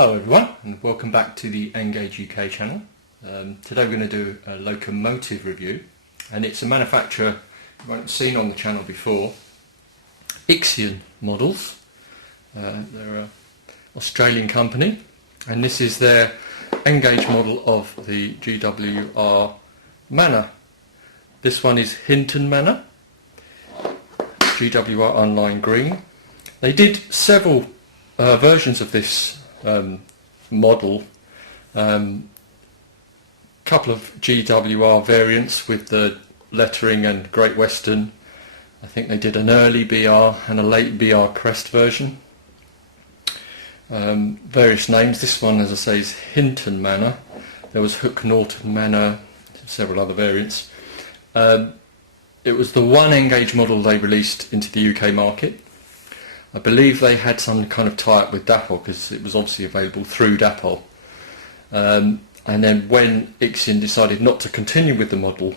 Hello everyone, and welcome back to the Engage UK channel. Today we're going to do a locomotive review, and it's a manufacturer you won't have seen on the channel before, Ixion models. They're an Australian company, and this is their Engage model of the GWR Manor. This one is Hinton Manor, GWR Unlined green. They did several versions of this model, couple of GWR variants with the lettering and Great Western. I think they did an early BR and a late BR crest version. Various names. This one, as I say, is Hinton Manor. There was Hook Norton Manor, several other variants. It was the one Engage model they released into the UK market. I believe they had some kind of tie-up with Dapol because it was obviously available through Dapol. And then when Ixion decided not to continue with the model,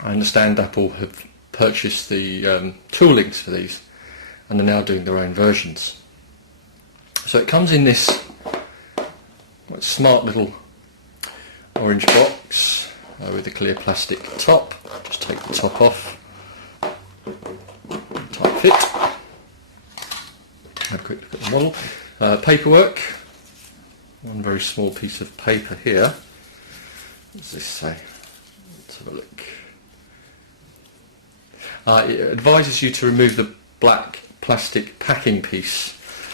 I understand Dapol have purchased the toolings for these and are now doing their own versions. So it comes in this smart little orange box with a clear plastic top. Just take the top off. Tight fit. Have a quick look at the model. Paperwork. One very small piece of paper here. What does this say? Let's have a look. It advises you to remove the black plastic packing piece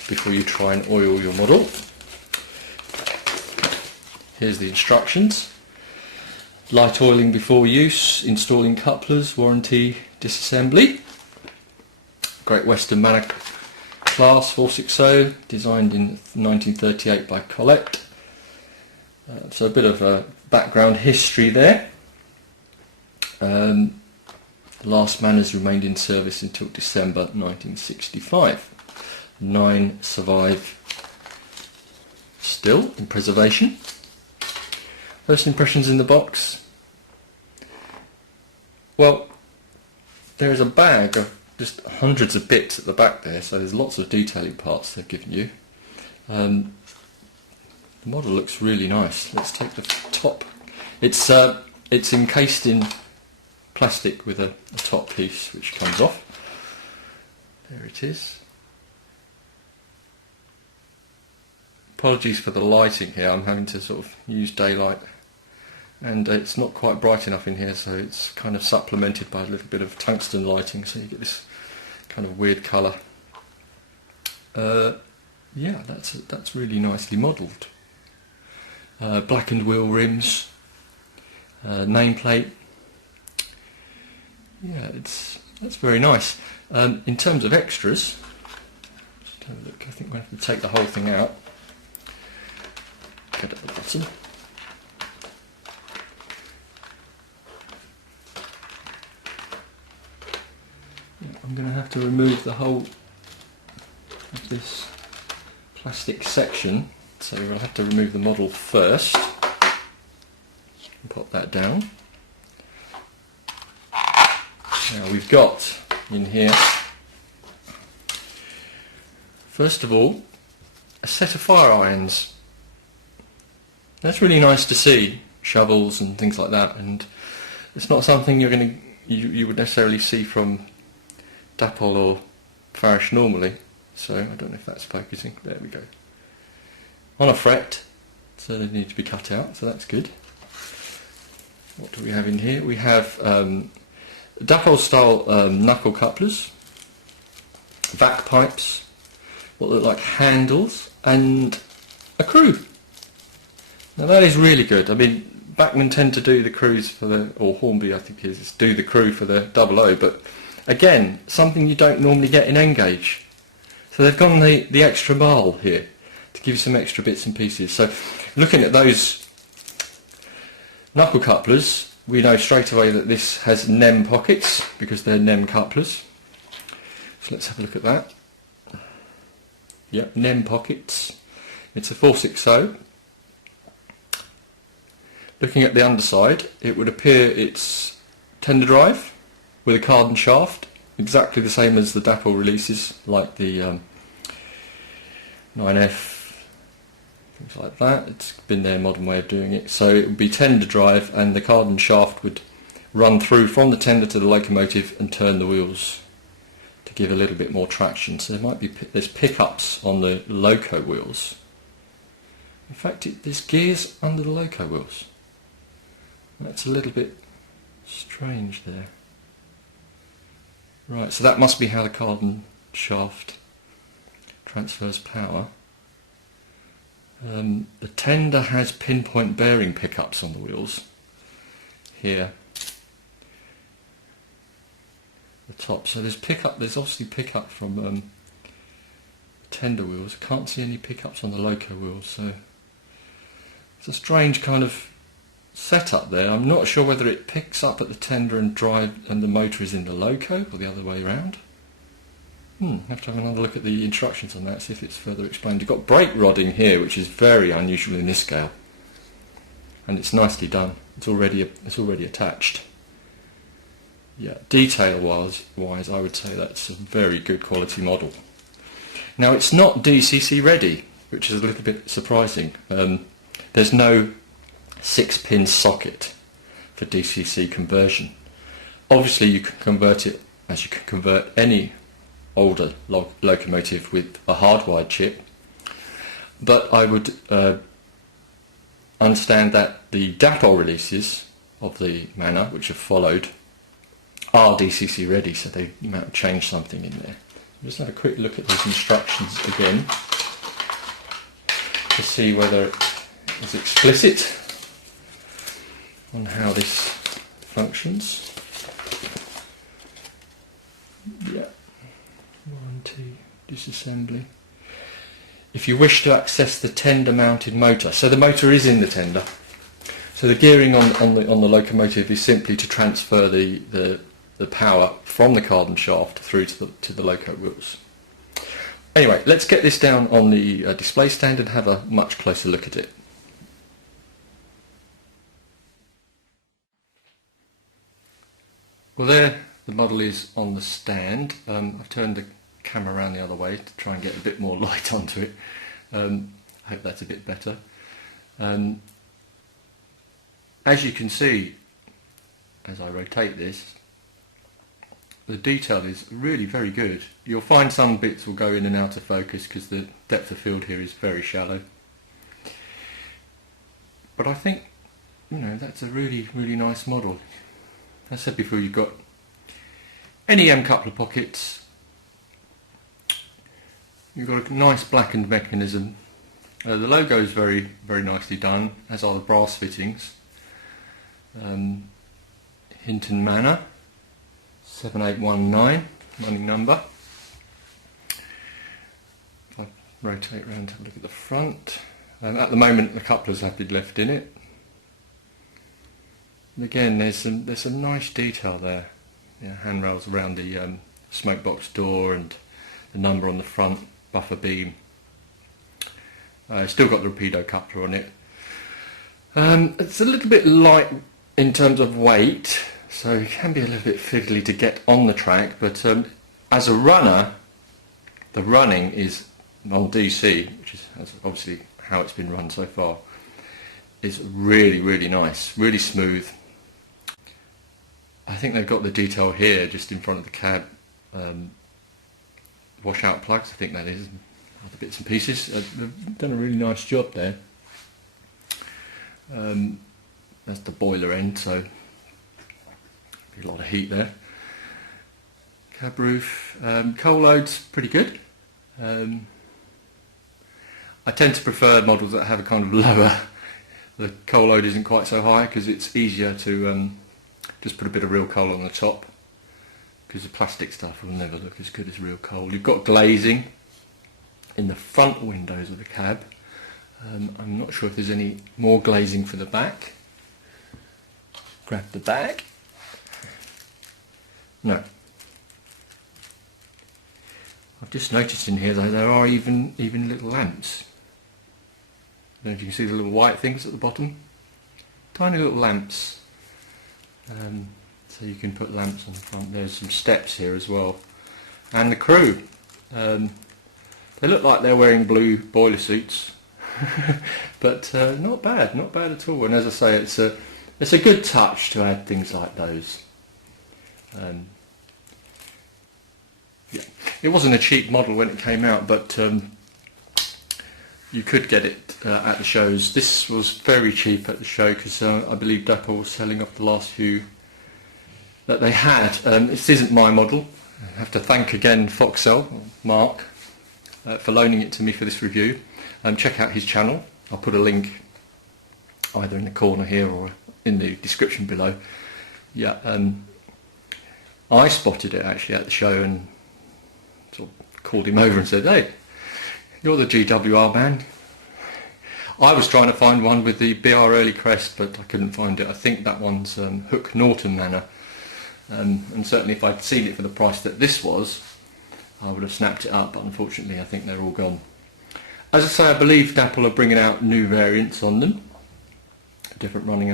before you try and oil your model. Here's the instructions. Light oiling before use, installing couplers, warranty, disassembly. Great Western Manor Class 460, designed in 1938 by Colette. So a bit of a background history there. The last manors remained in service until December 1965. 9 survive still in preservation. First impressions in the box. Well, there is a bag of just hundreds of bits at the back there, so there's lots of detailing parts they've given you. The model looks really nice. Let's take the top. It's encased in plastic with a top piece which comes off. There it is. Apologies for the lighting here, I'm having to sort of use daylight, and it's not quite bright enough in here, so it's kind of supplemented by a little bit of tungsten lighting, so you get this kind of weird colour. Yeah, that's really nicely modelled. Blackened wheel rims, nameplate. Yeah, that's very nice. In terms of extras, just have a look. I think we're going to have to take the whole thing out. Get at the bottom. I'm going to have to remove the whole of this plastic section, so we'll have to remove the model first and pop that down. Now we've got in here, first of all, a set of fire irons. That's really nice to see, shovels and things like that, and it's not something you would necessarily see from Dapol or Farish normally, so I don't know if that's focusing. There we go. On a fret, so they need to be cut out, so that's good. What do we have in here? We have Dapol style knuckle couplers, vac pipes, what look like handles, and a crew. Now that is really good. I mean, Bachmann tend to do the crews for the, or Hornby I think is do the crew for the 00, but again, something you don't normally get in Engage. So they've gone the extra mile here to give you some extra bits and pieces. So looking at those knuckle couplers, we know straight away that this has NEM pockets because they're NEM couplers. So let's have a look at that. Yep, NEM pockets. It's a 460. Looking at the underside, it would appear it's tender drive with a carbon shaft, exactly the same as the Dapol releases, like the 9F, things like that. It's been their modern way of doing it. So it would be tender drive, and the cardan shaft would run through from the tender to the locomotive and turn the wheels to give a little bit more traction. So there's pickups on the loco wheels. In fact, there's gears under the loco wheels. That's a little bit strange there. Right, so that must be how the cardan shaft transfers power. The tender has pinpoint bearing pickups on the wheels here, the top. So there's obviously pickup from tender wheels. I can't see any pickups on the loco wheels, so it's a strange kind of setup there. I'm not sure whether it picks up at the tender and the motor is in the loco or the other way around. Have to have another look at the instructions on that, see if it's further explained. You've got brake rodding here, which is very unusual in this scale, and it's nicely done. It's already attached. Yeah, detail-wise, I would say that's a very good quality model. Now, it's not DCC ready, which is a little bit surprising. There's no 6-pin socket for DCC conversion. Obviously, you can convert it as you can convert any older locomotive with a hardwired chip, but I would understand that the DAPL releases of the Manor, which have followed, are DCC ready, so they might have changed something in there. Just have a quick look at these instructions again to see whether it is explicit on how this functions. Yeah. Warranty, disassembly. If you wish to access the tender mounted motor, so the motor is in the tender. So the gearing on the locomotive is simply to transfer the power from the cardan shaft through to the loco wheels. Anyway, let's get this down on the display stand and have a much closer look at it. Well, there the model is on the stand. I've turned the camera around the other way to try and get a bit more light onto it. I hope that's a bit better. As you can see, as I rotate this, the detail is really very good. You'll find some bits will go in and out of focus because the depth of field here is very shallow. But I think, that's a really, really nice model. As I said before, you've got NEM coupler pockets, you've got a nice blackened mechanism. The logo is very, very nicely done, as are the brass fittings. Hinton Manor, 7819, running number. If I rotate around to look at the front, at the moment the couplers have been left in it. And again, there's some nice detail there. Handrails around the smoke box door and the number on the front buffer beam. Still got the rapido coupler on it. It's a little bit light in terms of weight, so it can be a little bit fiddly to get on the track, but as a runner, the running is on DC, which is obviously how it's been run so far, is really, really nice, really smooth. I think they've got the detail here just in front of the cab, washout plugs, I think that is, other bits and pieces. They've done a really nice job there. That's the boiler end, so a lot of heat there. Cab roof, coal load's pretty good. I tend to prefer models that have a kind of lower, the coal load isn't quite so high because it's easier to just put a bit of real coal on the top, because the plastic stuff will never look as good as real coal. You've got glazing in the front windows of the cab. I'm not sure if there's any more glazing for the back. Grab the back. No. I've just noticed in here though there are even little lamps. I don't know if you can see the little white things at the bottom. Tiny little lamps. So you can put lamps on the front. There's some steps here as well. And the crew. They look like they're wearing blue boiler suits. But not bad at all. And as I say, it's a good touch to add things like those. Yeah, it wasn't a cheap model when it came out, but you could get it at the shows. This was very cheap at the show because I believe Dapper was selling off the last few that they had. This isn't my model. I have to thank again Foxel, Mark, for loaning it to me for this review. Check out his channel. I'll put a link either in the corner here or in the description below. Yeah, I spotted it actually at the show and sort of called him over and said, "Hey, you're the GWR man." I was trying to find one with the BR Early crest, but I couldn't find it. I think that one's Hook Norton Manor. And certainly if I'd seen it for the price that this was, I would have snapped it up, but unfortunately I think they're all gone. As I say, I believe Dapple are bringing out new variants on them. Different running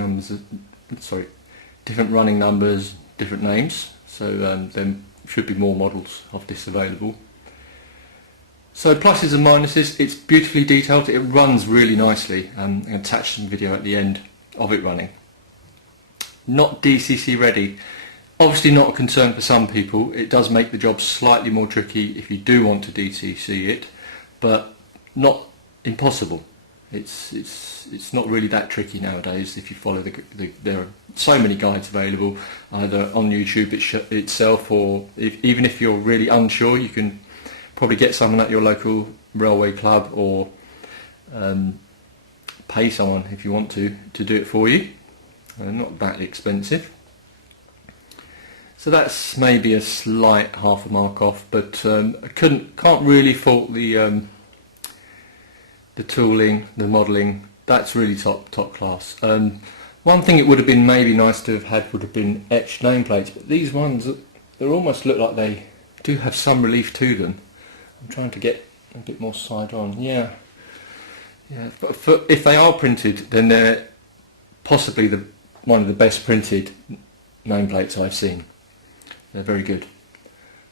numbers, different names, so there should be more models of this available. So pluses and minuses, it's beautifully detailed, it runs really nicely. I'm going to attach some video at the end of it running. Not DCC ready. Obviously not a concern for some people. It does make the job slightly more tricky if you do want to DCC it, but not impossible. It's not really that tricky nowadays if you follow there are so many guides available either on YouTube itself, or even if you're really unsure, you can probably get someone at your local railway club, or pay someone if you want to do it for you. Not that expensive. So that's maybe a slight half a mark off, but I can't really fault the tooling, the modelling. That's really top class. One thing it would have been maybe nice to have had would have been etched nameplates, but these ones, they almost look like they do have some relief to them. I'm trying to get a bit more side on. Yeah. But if they are printed, then they're possibly one of the best printed nameplates I've seen. They're very good,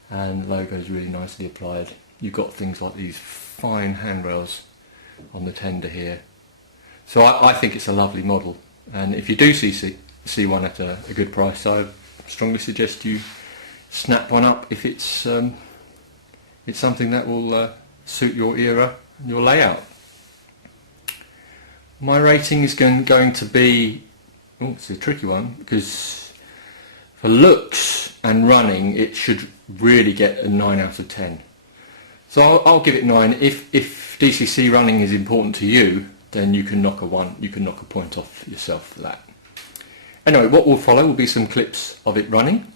and the logo is really nicely applied. You've got things like these fine handrails on the tender here, so I think it's a lovely model. And if you do see one at a good price, I strongly suggest you snap one up if it's something that will suit your era and your layout. My rating is going to be, it's a tricky one, because for looks and running it should really get a 9 out of 10. So I'll give it 9. If DCC running is important to you, then you can knock a point off yourself for that. Anyway, what will follow will be some clips of it running.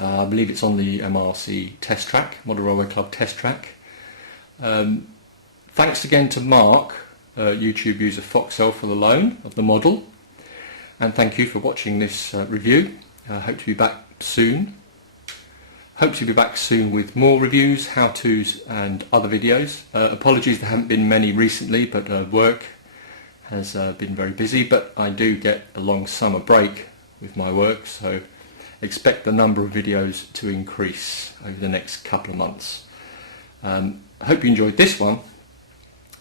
I believe it's on the MRC test track, Model Railway Club test track. Thanks again to Mark, YouTube user Foxel, for the loan of the model, and thank you for watching this review. I hope to be back soon. Hope to be back soon with more reviews, how-tos and other videos. Apologies there haven't been many recently, but work has been very busy, but I do get a long summer break with my work, so expect the number of videos to increase over the next couple of months. I hope you enjoyed this one,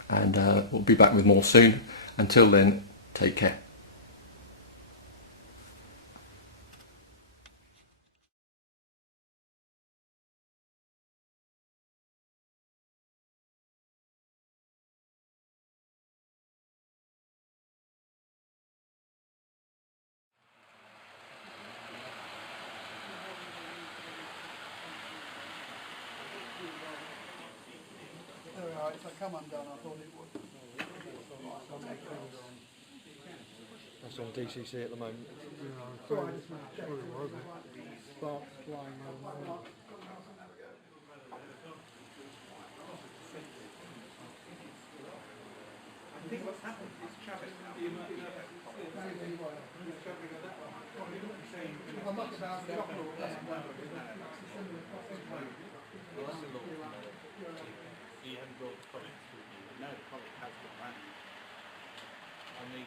and we'll be back with more soon. Until then, take care. If I come undone, I thought it would. That's on DCC at the moment. Sparks flying over. I think what's happened is traffic. I'm not about the You haven't brought the comics with you. No, the comic has got that. I mean,